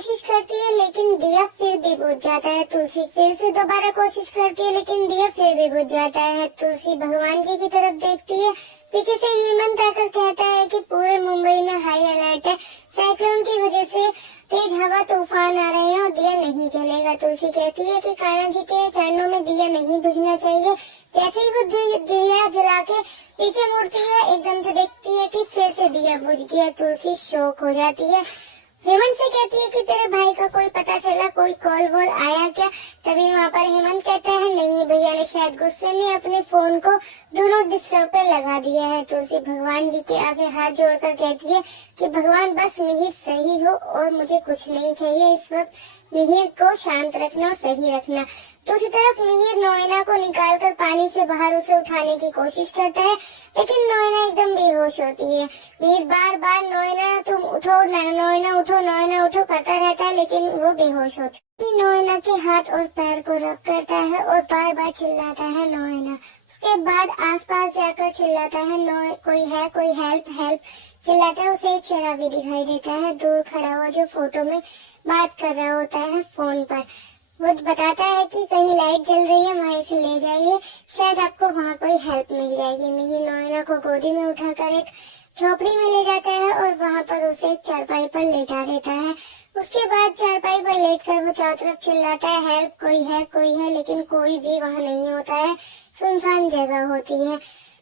कोशिश करती है लेकिन दिया फिर भी बुझ जाता है। तुलसी फिर से दोबारा कोशिश करती है लेकिन दिया फिर भी बुझ जाता है। तुलसी भगवान जी की तरफ देखती है। पीछे से हेमंत आकर कहता है कि पूरे मुंबई में हाई अलर्ट है, साइक्लोन की वजह से तेज हवा तूफान आ रहे हैं और दिया नहीं जलेगा। तुलसी कहती है कि कान्हा जी के चरणों में दिया नहीं बुझना चाहिए। जैसे ही वो दिया जला के पीछे मुड़ती है, एकदम से देखती है कि फिर से दिया बुझ गया। तुलसी शॉक हो जाती है। हेमंत से कहती है कि तेरे भाई का कोई पता चला, कोई कॉल वॉल आया क्या? तभी वहाँ पर हेमंत कहता है नहीं, भैया ने शायद गुस्से में अपने फोन को डू नॉट डिस्टर्ब पे लगा दिया है। तुलसी भगवान जी के आगे हाथ जोड़कर कहती है कि भगवान बस मिहिर सही हो और मुझे कुछ नहीं चाहिए इस वक्त। मिहिर को शांत रखना और सही रखना। दूसरी तरफ मिहिर नोएना को निकालकर पानी से बाहर उसे उठाने की कोशिश करता है, लेकिन नोएना एकदम बेहोश होती है। मिहिर बार बार नोएना तुम उठो, नोएना उठो, नोएना उठो करता रहता है, लेकिन वो बेहोश होती है। नोएना के हाथ और पैर को रब करता है और बार बार चिल्लाता है नोएना। उसके बाद आसपास जाकर चिल्लाता है कोई हेल्प हेल्प चिल्लाता है। उसे एक शराबी दिखाई देता है दूर खड़ा हुआ, जो फोटो में बात कर रहा होता है फोन पर। वो बताता है कि कहीं लाइट जल रही है, वहीं से ले जाइए, शायद आपको वहाँ कोई हेल्प मिल जाएगी। मिहिर नोएना को गोदी में उठाकर एक झोपड़ी में ले जाता है और वहाँ पर उसे एक चारपाई पर लेटा देता है। उसके बाद चारपाई पर लेटकर वो चारों तरफ चिल्लाता है हेल्प, कोई है, लेकिन कोई भी वहाँ नहीं होता है। सुनसान जगह होती है।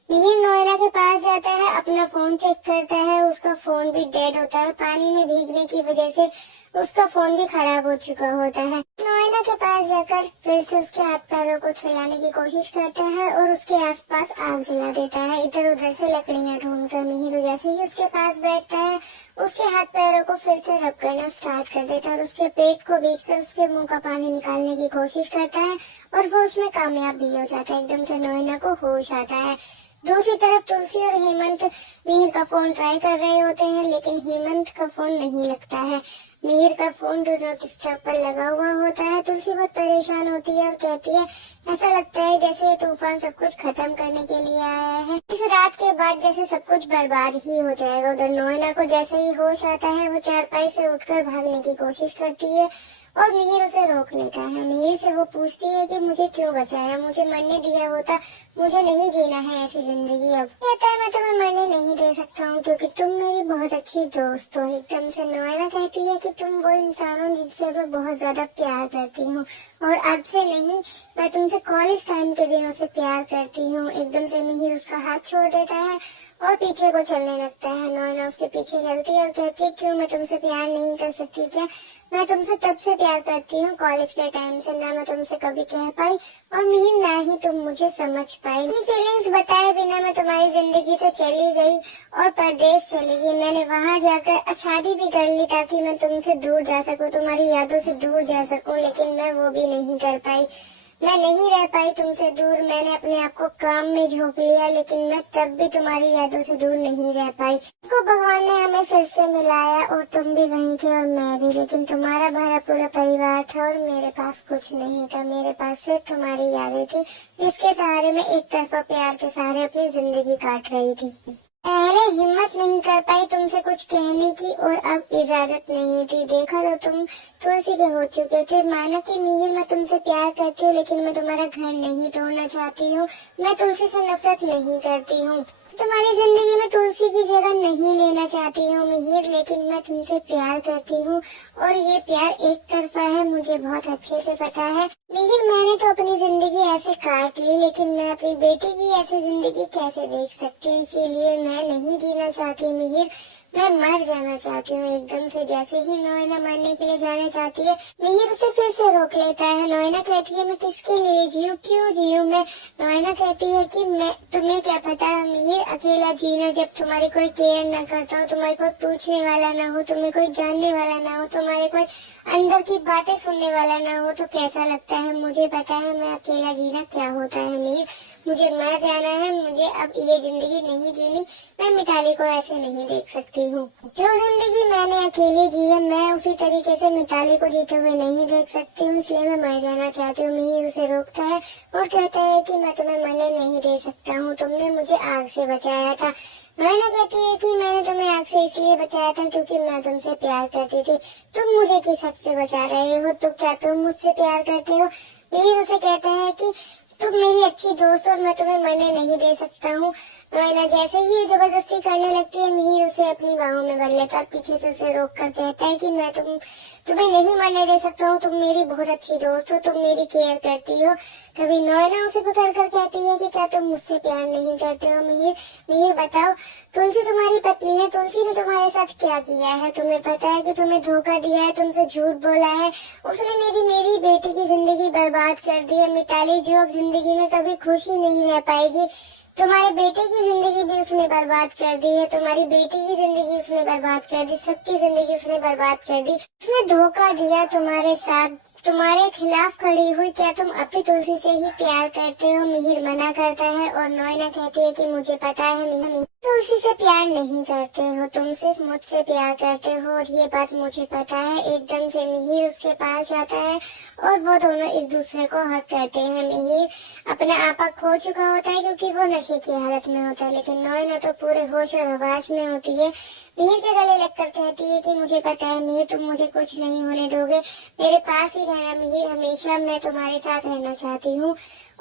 मिहिर नोएना के पास जाता है, अपना फोन चेक करता है, उसका फोन भी डेड होता है। पानी में भीगने की वजह से उसका फोन भी खराब हो चुका होता है। नोएना के पास जाकर फिर से उसके हाथ पैरों को चलाने की कोशिश करता है और उसके आसपास आग जला देता है। इधर उधर से लकड़ियां ढूंढकर मिहिर जैसे ही उसके पास बैठता है, उसके हाथ पैरों को फिर से रब करना स्टार्ट कर देता है और उसके पेट को बीचकर उसके मुंह का पानी निकालने की कोशिश करता है और वो उसमें कामयाब भी हो जाता है। एकदम से नोएना को होश आता है। दूसरी तरफ तुलसी और हेमंत मिहिर का फोन ट्राई कर रहे होते हैं, लेकिन हेमंत का फोन नहीं लगता है। मिहिर का फोन डू नॉट डिस्टर्ब पर लगा हुआ होता है। तुलसी बहुत परेशान होती है और कहती है ऐसा लगता है जैसे ये तूफान सब कुछ खत्म करने के लिए आया है। इस रात के बाद जैसे सब कुछ बर्बाद ही हो जाएगा। उधर नोएना को जैसे ही होश आता है, वो चारपाई से उठकर भागने की कोशिश करती है और मिहिर उसे रोक लेता है। मिहिर से वो पूछती है कि मुझे क्यों बचाया, मुझे मरने दिया होता, मुझे नहीं जीना है ऐसी जिंदगी। अब कहता है मैं तुम्हें मरने नहीं दे सकता हूँ क्योंकि तुम मेरी बहुत अच्छी दोस्त हो। एकदम से नोएना कहती है कि तुम वो इंसान हो जिनसे मैं बहुत ज्यादा प्यार करती हूँ और अब से नहीं, मैं तुमसे कॉलेज टाइम के दिनों से प्यार करती हूँ। एकदम से मिहिर उसका हाथ छोड़ देता है और पीछे को चलने लगता है। नोएना उसके पीछे चलती है और कहती है क्यों, मैं तुमसे प्यार नहीं कर सकती क्या? मैं तुमसे तब से प्यार करती हूँ कॉलेज के टाइम से, ना मैं तुमसे कभी कह पाई और मिहिर ना ही तुम मुझे समझ पाई। अपनी फीलिंग्स बताए बिना मैं तुम्हारी जिंदगी से चली गई और परदेश चली गई। मैंने वहाँ जाकर शादी भी कर ली ताकि मैं तुमसे दूर जा सकूँ, तुम्हारी यादों से दूर जा सकूँ, लेकिन मैं वो भी नहीं कर पाई। मैं नहीं रह पाई तुमसे दूर। मैंने अपने आप को काम में झोंक लिया, लेकिन मैं तब भी तुम्हारी यादों से दूर नहीं रह पाई। को भगवान ने हमें फिर से मिलाया और तुम भी वहीं थे और मैं भी, लेकिन तुम्हारा भरा पूरा परिवार था और मेरे पास कुछ नहीं था। मेरे पास सिर्फ तुम्हारी यादें थी, जिसके सहारे मैं एक तरफा प्यार के सहारे अपनी जिंदगी काट रही थी। पहले हिम्मत नहीं कर पाई तुमसे कुछ कहने की और अब इजाजत नहीं थी। देखा तो तुम तुलसी के हो चुके थे। माना कि मिहिर मैं तुमसे प्यार करती हूँ, लेकिन मैं तुम्हारा घर नहीं तोड़ना चाहती हूँ। मैं तुलसी से नफरत नहीं करती हूँ, तुम्हारी जिंदगी में तुलसी की जगह नहीं लेना चाहती हूँ मिहिर, लेकिन मैं तुमसे प्यार करती हूँ और ये प्यार एक तरफा है, मुझे बहुत अच्छे से पता है। मिहिर मैंने तो अपनी जिंदगी ऐसे काट ली, लेकिन मैं अपनी बेटी की ऐसी जिंदगी कैसे देख सकती हूँ, इसीलिए मैं नहीं जीना चाहती मिहिर, मैं मर जाना चाहती हूँ। एकदम से जैसे ही नोएना मरने के लिए जाना चाहती है, मिहिर उसे फिर से रोक लेता है। नोएना कहती है मैं किसके लिए जीऊँ, क्यों जीऊँ मैं? नोएना कहती है कि मैं, तुम्हें क्या पता मिहिर, अकेला जीना जब तुम्हारी कोई केयर न करता हो, तुम्हारी कोई पूछने वाला ना हो, तुम्हें कोई जानने वाला ना हो, तुम्हारे कोई अंदर की बातें सुनने वाला ना हो, तो कैसा लगता है? मुझे पता है मैं अकेला जीना क्या होता है मिहिर, मुझे मर जाना है, मुझे अब ये जिंदगी नहीं जीनी, मैं मिताली को ऐसे नहीं देख सकती हूँ। जो जिंदगी मैंने अकेले जी है, मैं उसी तरीके से मिताली को जीते हुए नहीं देख सकती हूँ, इसलिए मैं मर जाना चाहती हूँ। मिहिर उसे रोकता है और कहता है कि मैं तुम्हें मरने नहीं दे सकता हूँ, तुमने मुझे आग से बचाया था। मैंने कहती है कि मैंने तुम्हें आग से इसलिए बचाया था क्योंकि मैं तुमसे प्यार करती थी, तुम मुझे किस हद से बचा रहे हो, तो क्या तुम मुझसे प्यार करते हो? मिहिर उसे कहता है कि तुम मेरी अच्छी दोस्त और मैं तुम्हें मरने नहीं दे सकता हूँ। नैना जैसे ही जबरदस्ती करने लगती है, मिहिर उसे अपनी बाहों में भर लेता है, पीछे से उसे रोक कर कहता है कि मैं तुम्हें नहीं मरने दे सकता हूँ, तुम मेरी बहुत अच्छी दोस्त हो, तुम मेरी केयर करती हो। तभी नैना उसे पकड़ कर कहती है कि क्या तुम मुझसे प्यार नहीं करते हो? मिहिर बताओ, तुलसी तुम्हारी पत्नी है, तुलसी ने तुम्हारे साथ क्या किया है? तुम्हें पता है कि तुम्हें धोखा दिया है, तुमसे झूठ बोला है, उसने मेरी बेटी की जिंदगी बर्बाद कर दी है। मिताली जो अब जिंदगी में कभी खुशी नहीं रह पाएगी, तुम्हारे बेटे की जिंदगी भी उसने बर्बाद कर दी है, तुम्हारी बेटी की जिंदगी उसने बर्बाद कर दी, सबकी जिंदगी उसने बर्बाद कर दी। उसने धोखा दिया तुम्हारे साथ, तुम्हारे खिलाफ खड़ी हुई। क्या तुम अपनी तुलसी से ही प्यार करते हो? मिहिर मना करता है और नैना कहती है कि मुझे पता है मिहिर तुलसी से प्यार नहीं करते हो, तुम सिर्फ मुझसे प्यार करते हो और ये बात मुझे पता है। एकदम से मिहिर उसके पास जाता है और वो दोनों एक दूसरे को हक करते हैं। मिहिर अपना आपा खो चुका होता है क्योंकि वो नशे की हालत में होता है, लेकिन नैना तो पूरे होश और हवास में होती है। मिहिर के गले लगकर कहती है कि मुझे पता है मिहिर, तुम मुझे कुछ नहीं होने दोगे, मेरे पास ही रहना मिहिर, हमेशा मैं तुम्हारे साथ रहना चाहती हूँ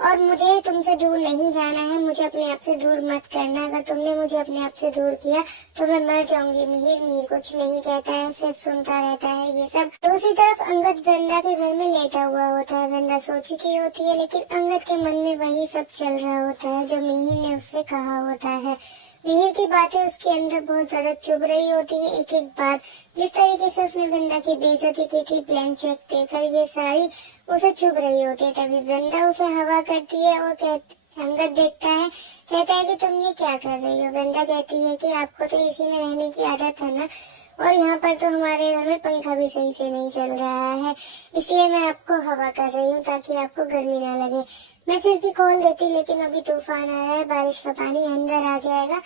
और मुझे तुमसे दूर नहीं जाना है, मुझे अपने आप से दूर मत करना, अगर तुमने मुझे अपने आप से दूर किया तो मैं मर जाऊंगी। मिहिर कुछ नहीं कहता है, सिर्फ सुनता रहता है ये सब। दूसरी तरफ अंगद वृंदा के घर में लेटा हुआ होता है। वृंदा सो चुकी होती है, लेकिन अंगद के मन में वही सब चल रहा होता है जो मिहिर ने उससे कहा होता है। मिहिर की बातें उसके अंदर बहुत ज्यादा चुभ रही होती है, एक एक बात। जिस तरीके से उसने वृंदा की बेइज्जती की थी, ब्लैंक चेक देकर, ये सारी उसे चुभ रही होती है। तभी वृंदा उसे हवा करती है और अंगद देखता है, कहता है कि तुम ये क्या कर रही हो? वृंदा कहती है कि आपको तो इसी में रहने की आदत है ना, और यहाँ पर तो हमारे घर में पंखा भी सही से नहीं चल रहा है, इसलिए मैं आपको हवा कर रही हूँ ताकि आपको गर्मी ना लगे। मैं खिड़की खोल देती, लेकिन अभी तूफान आ रहा है, बारिश का पानी अंदर आ जाएगा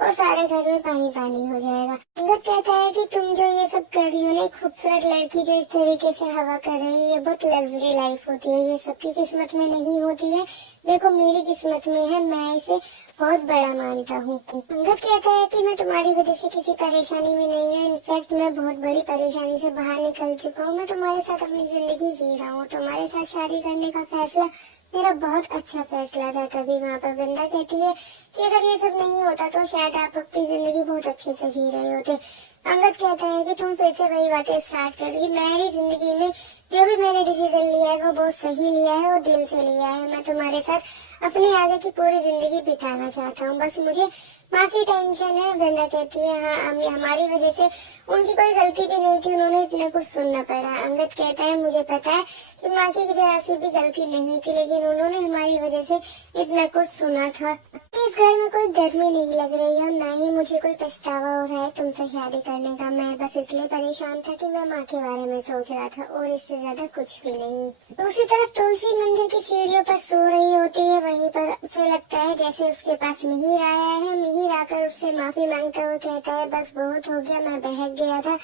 और सारे घर में पानी पानी हो जाएगा। अंगद कहता है कि तुम जो ये सब कर रही हो ना, एक खूबसूरत लड़की जो इस तरीके से हवा कर रही है, ये बहुत लग्जरी लाइफ होती है, ये सबकी किस्मत में नहीं होती है। देखो मेरी किस्मत में है, मैं इसे बहुत बड़ा मानता हूँ। अंगद कहता है कि मैं तुम्हारी वजह से किसी परेशानी में नहीं है, इनफैक्ट मैं बहुत बड़ी परेशानी से बाहर निकल चुका हूँ, मैं तुम्हारे साथ अपनी जिंदगी जी रहा हूँ, तुम्हारे साथ शादी करने का फैसला मेरा बहुत अच्छा फैसला था। तभी वहाँ पर वृंदा कहती है कि अगर ये सब नहीं होता तो शायद आप अपनी जिंदगी बहुत अच्छे से जी रहे होते। अंगद कहता है कि तुम फिर से वही बातें स्टार्ट कर रही, मेरी जिंदगी में जो भी मैंने डिसीजन लिया है वो बहुत सही लिया है और दिल से लिया है। मैं तुम्हारे साथ अपनी आगे की पूरी जिंदगी बिताना चाहता हूँ, बस मुझे माँ की टेंशन है। वृंदा कहती है हाँ, हमारी वजह से उनकी कोई गलती भी नहीं थी, उन्होंने इतना कुछ सुनना पड़ा। अंगद कहता है मुझे पता है कि माँ की जरा सी भी गलती नहीं थी, लेकिन उन्होंने हमारी वजह से इतना कुछ सुना था। इस घर में कोई गर्मी नहीं लग रही है, ना ही मुझे कोई पछतावा हो रहा है तुमसे शादी करने का। मैं बस इसलिए परेशान था कि मैं माँ के बारे में सोच रहा था और इससे ज्यादा कुछ भी नहीं। दूसरी तरफ तुलसी मंदिर की सीढ़ियों पर सो रही होती है, वहीं पर उसे लगता है जैसे उसके पास मिहिर आया है। मिहिर आकर उससे माफी मांगता हुआ कहता है बस बहुत हो गया, मैं बहक गया था,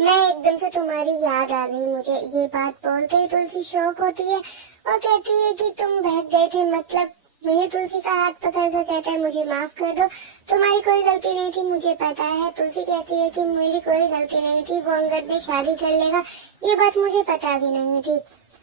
मैं एकदम से तुम्हारी याद आ गई मुझे। ये बात बोलते ही तुलसी शौक होती है और कहती है कि तुम बहक गए थे मतलब? मिहिर तुलसी का हाथ पकड़कर कहता है मुझे माफ कर दो, तुम्हारी कोई गलती नहीं थी, मुझे पता है। तुलसी कहती है कि मेरी कोई गलती नहीं थी, वो अंगद में शादी कर लेगा, ये बात मुझे पता भी नहीं थी।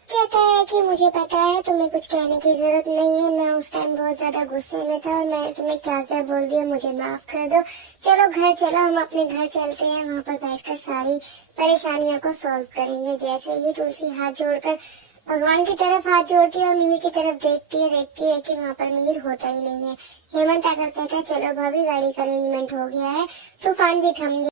कहता है कि मुझे पता है, तुम्हें कुछ कहने की जरूरत नहीं है, मैं उस टाइम बहुत ज्यादा गुस्से में था और मैंने तुम्हें क्या क्या बोल दिया, मुझे माफ कर दो। चलो घर चलो, हम अपने घर चलते हैं, वहाँ पर बैठकर सारी परेशानियों को सॉल्व करेंगे। जैसे ही तुलसी हाथ जोड़कर भगवान की तरफ हाथ जोड़ती है और मिहिर की तरफ देखती है कि वहाँ पर मिहिर होता ही नहीं है। हेमंत आकर कहता है चलो भाभी, गाड़ी का अरेंजमेंट हो गया है, तूफान भी थम गया।